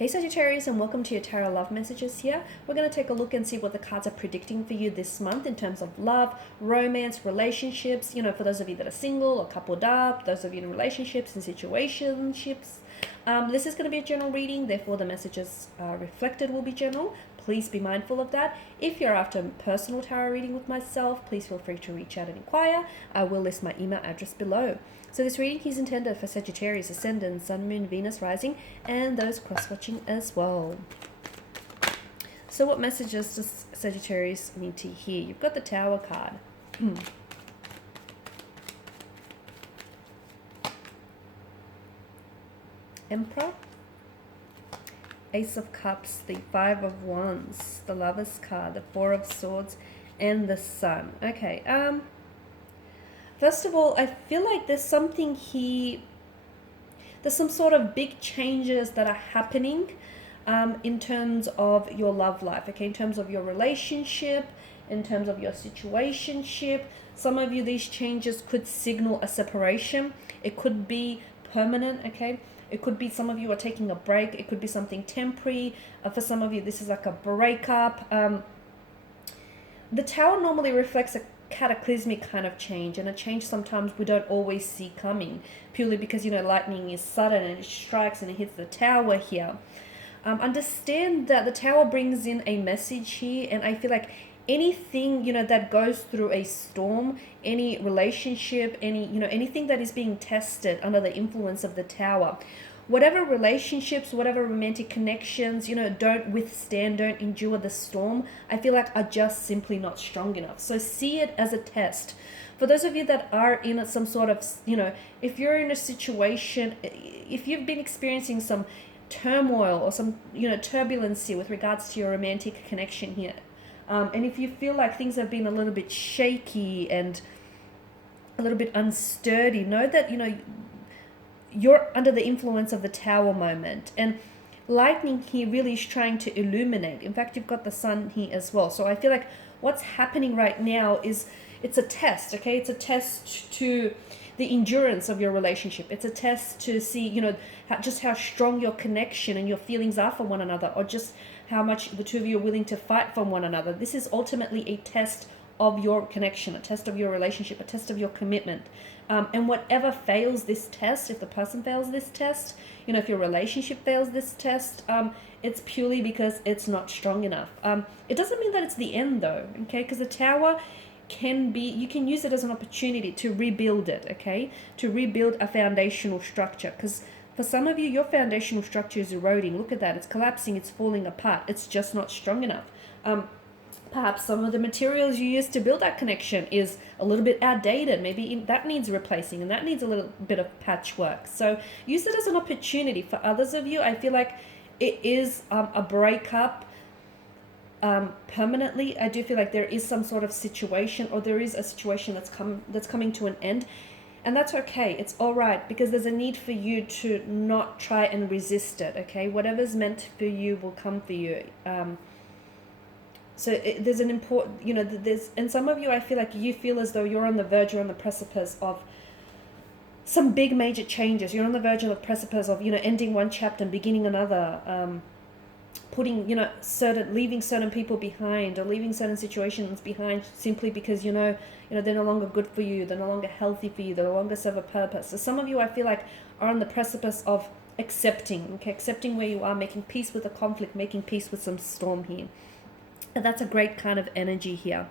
Hey Sagittarius, and welcome to your tarot love messages here. We're going to take a look and see what the cards are predicting for you this month in terms of love, romance, relationships, for those of you that are single or coupled up, those of you in relationships and situationships. This is going to be a general reading, therefore the messages reflected will be general. Please be mindful of that. If you're after a personal tarot reading with myself, please feel free to reach out and inquire. I will list my email address below. So this reading is intended for Sagittarius, Ascendant, Sun, Moon, Venus, Rising, and those cross-watching as well. So what messages does Sagittarius need to hear? You've got the Tower card. Emperor, Ace of Cups, the Five of Wands, the Lover's card, the Four of Swords, and the Sun. Okay, first of all, I feel like there's something here, there's some sort of big changes that are happening in terms of your love life, okay, in terms of your relationship, in terms of your situationship. Some of you, these changes could signal a separation. It could be permanent, okay. It could be some of you are taking a break. It could be something temporary. For some of you, this is like a breakup. The Tower normally reflects a cataclysmic kind of change, and a change sometimes we don't always see coming, purely because lightning is sudden and it strikes and it hits the Tower here. Understand that the Tower brings in a message here, and I feel like anything that goes through a storm, any relationship, anything that is being tested under the influence of the Tower, whatever relationships, whatever romantic connections, don't withstand, don't endure the storm, I feel like are just simply not strong enough. So see it as a test. For those of you that are in some sort of, if you're in a situation, if you've been experiencing some turmoil or some, turbulency with regards to your romantic connection here, and if you feel like things have been a little bit shaky and a little bit unsturdy, know that, you're under the influence of the Tower moment. And lightning here really is trying to illuminate. In fact, you've got the Sun here as well. So I feel like what's happening right now is it's a test, okay? It's a test to the endurance of your relationship. It's a test to see, just how strong your connection and your feelings are for one another, or just how much the two of you are willing to fight for one another. This is ultimately a test of your connection, a test of your relationship, a test of your commitment. And whatever fails this test, if the person fails this test, if your relationship fails this test, it's purely because it's not strong enough. It doesn't mean that it's the end though, okay? Because the Tower can be, you can use it as an opportunity to rebuild it, okay? To rebuild a foundational structure. Because for some of you, your foundational structure is eroding. Look at that. It's collapsing. It's falling apart. It's just not strong enough. Perhaps some of the materials you used to build that connection is a little bit outdated. Maybe that needs replacing, and that needs a little bit of patchwork. So use it as an opportunity. For others of you, I feel like it is a breakup permanently. I do feel like there is some sort of situation, or there is a situation that's coming to an end. And that's okay. It's all right, because there's a need for you to not try and resist it, okay? Whatever's meant for you will come for you. So there's an important, and some of you, I feel like you feel as though you're on the verge or on the precipice of some big major changes. You're on the verge of the precipice of, ending one chapter and beginning another, putting, leaving certain people behind, or leaving certain situations behind simply because, they're no longer good for you. They're no longer healthy for you. They no longer serve a purpose. So some of you, I feel like, are on the precipice of accepting where you are, making peace with the conflict, making peace with some storm here. And that's a great kind of energy here.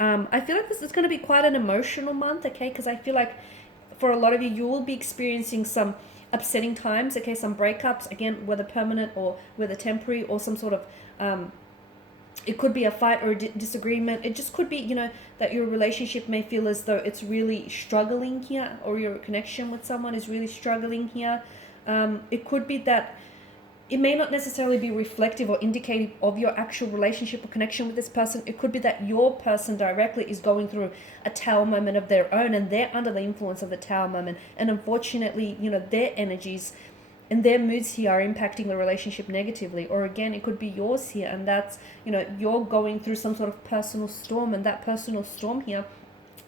I feel like this is going to be quite an emotional month, okay? Because I feel like for a lot of you, you will be experiencing some upsetting times, okay? Some breakups, again, whether permanent or whether temporary, or some sort of, it could be a fight or a disagreement. It just could be, that your relationship may feel as though it's really struggling here, or your connection with someone is really struggling here. It could be that it may not necessarily be reflective or indicative of your actual relationship or connection with this person. It could be that your person directly is going through a Tower moment of their own, and they're under the influence of the Tower moment. And unfortunately, their energies and their moods here are impacting the relationship negatively. Or again, it could be yours here, and that's, you're going through some sort of personal storm, and that personal storm here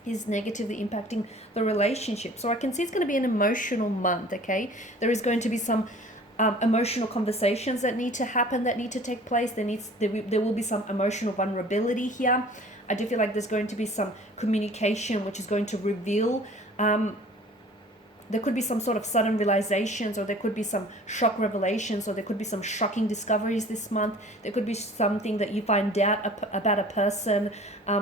is negatively impacting the relationship. So I can see it's going to be an emotional month, okay? There is going to be some emotional conversations that need to happen, that need to take place. There will be some emotional vulnerability here. I do feel like there's going to be some communication which is going to reveal, there could be some sort of sudden realizations, or there could be some shock revelations, or there could be some shocking discoveries this month. There could be something that you find out about a person.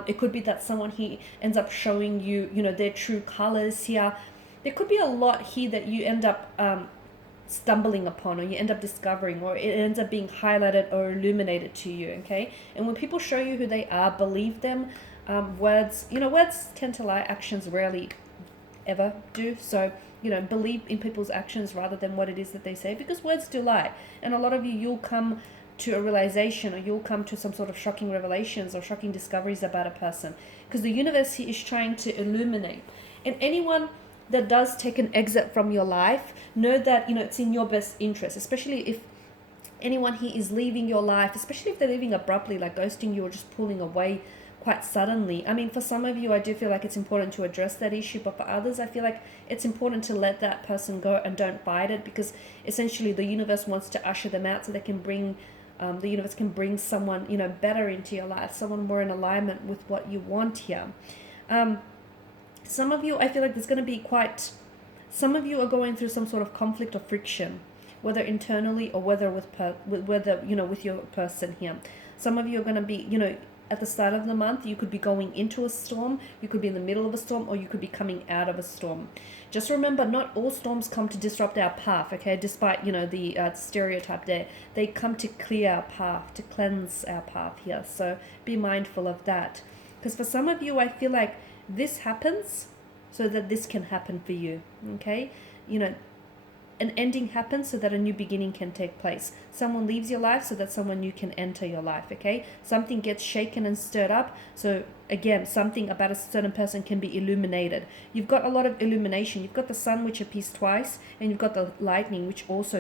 It could be that someone here ends up showing you, their true colors here. There could be a lot here that you end up stumbling upon, or you end up discovering, or it ends up being highlighted or illuminated to you, okay? And when people show you who they are, believe them. Words tend to lie, actions rarely ever do. So, believe in people's actions rather than what it is that they say, because words do lie. And a lot of you'll come to a realization, or you'll come to some sort of shocking revelations or shocking discoveries about a person, because the universe here is trying to illuminate. And anyone that does take an exit from your life, know that, it's in your best interest, especially if anyone here is leaving your life, especially if they're leaving abruptly, like ghosting you or just pulling away quite suddenly. I mean, for some of you, I do feel like it's important to address that issue, but for others, I feel like it's important to let that person go and don't fight it, because essentially the universe wants to usher them out so they can bring, the universe can bring someone, better into your life, someone more in alignment with what you want here. Some of you, I feel like there's going to be some of you are going through some sort of conflict or friction, whether internally or whether with your person here. Some of you are going to be, at the start of the month, you could be going into a storm, you could be in the middle of a storm, or you could be coming out of a storm. Just remember, not all storms come to disrupt our path, okay? Despite, the stereotype there. They come to clear our path, to cleanse our path here. So be mindful of that. Because for some of you, I feel like this happens so that this can happen for you, okay? An ending happens so that a new beginning can take place. Someone leaves your life so that someone new can enter your life, okay? Something gets shaken and stirred up. So again, something about a certain person can be illuminated. You've got a lot of illumination. You've got the sun, which appears twice, and you've got the lightning, which also,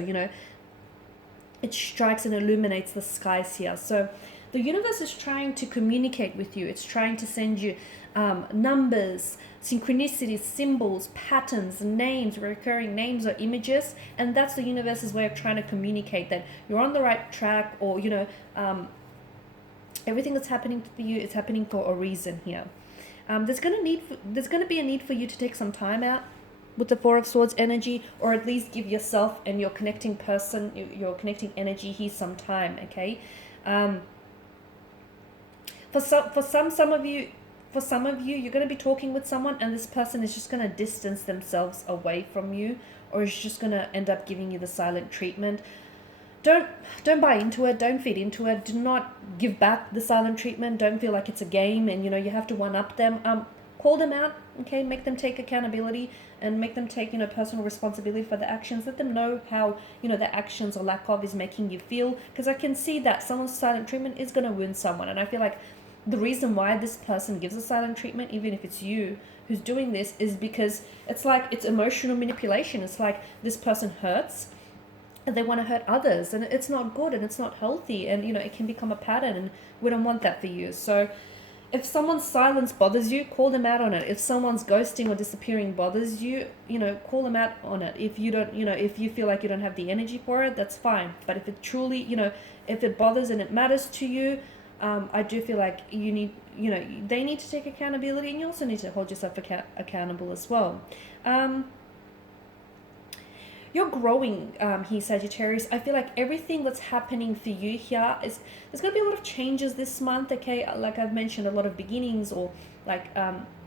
it strikes and illuminates the skies here. So the universe is trying to communicate with you. It's trying to send you numbers, synchronicities, symbols, patterns, names, recurring names or images, and that's the universe's way of trying to communicate that you're on the right track, or everything that's happening for you is happening for a reason here. There's going to be a need for you to take some time out with the Four of Swords energy, or at least give yourself and your connecting person, your connecting energy here some time, okay? For some of you, you're going to be talking with someone, and this person is just going to distance themselves away from you, or is just going to end up giving you the silent treatment. Don't buy into it. Don't feed into it. Do not give back the silent treatment. Don't feel like it's a game and, you have to one-up them. Call them out, okay? Make them take accountability and make them take, personal responsibility for the actions. Let them know how, their actions or lack of is making you feel. Because I can see that someone's silent treatment is going to wound someone. And I feel like the reason why this person gives a silent treatment, even if it's you who's doing this, is because it's emotional manipulation. It's like this person hurts and they want to hurt others, and it's not good and it's not healthy, and it can become a pattern, and we don't want that for you. So if someone's silence bothers you, call them out on it. If someone's ghosting or disappearing bothers you, call them out on it. If you don't, if you feel like you don't have the energy for it, that's fine. But if it truly, if it bothers and it matters to you, I do feel like you need, they need to take accountability, and you also need to hold yourself accountable as well. You're growing here, Sagittarius. I feel like everything that's happening for you here is, there's going to be a lot of changes this month, okay? Like I've mentioned, a lot of beginnings, or like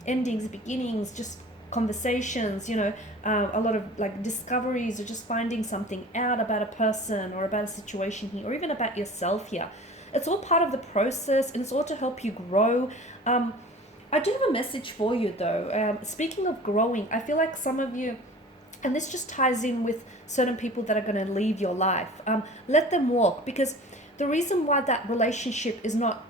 endings, beginnings, just conversations, a lot of like discoveries, or just finding something out about a person or about a situation here, or even about yourself here. It's all part of the process, and it's all to help you grow. I do have a message for you though. Speaking of growing, I feel like some of you, and this just ties in with certain people that are going to leave your life. Let them walk, because the reason why that relationship is not,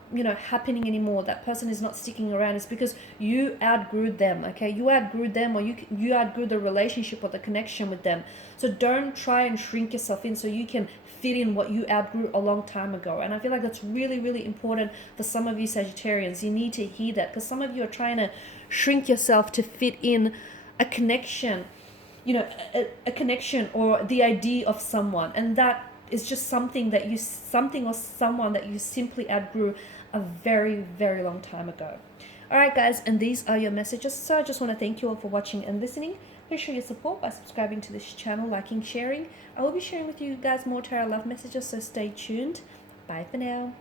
happening anymore, that person is not sticking around, is because you outgrew them, okay? You outgrew them, or you outgrew the relationship or the connection with them. So don't try and shrink yourself in so you can fit in what you outgrew a long time ago. And I feel like that's really, really important for some of you Sagittarians. You need to hear that, because some of you are trying to shrink yourself to fit in a connection you know, a connection or the idea of someone, and that is just something that you, something or someone that you simply outgrew a very, very long time ago. All right, guys, and these are your messages. So I just want to thank you all for watching and listening. Please show your support by subscribing to this channel, liking, sharing. I will be sharing with you guys more tarot love messages, so stay tuned. Bye for now.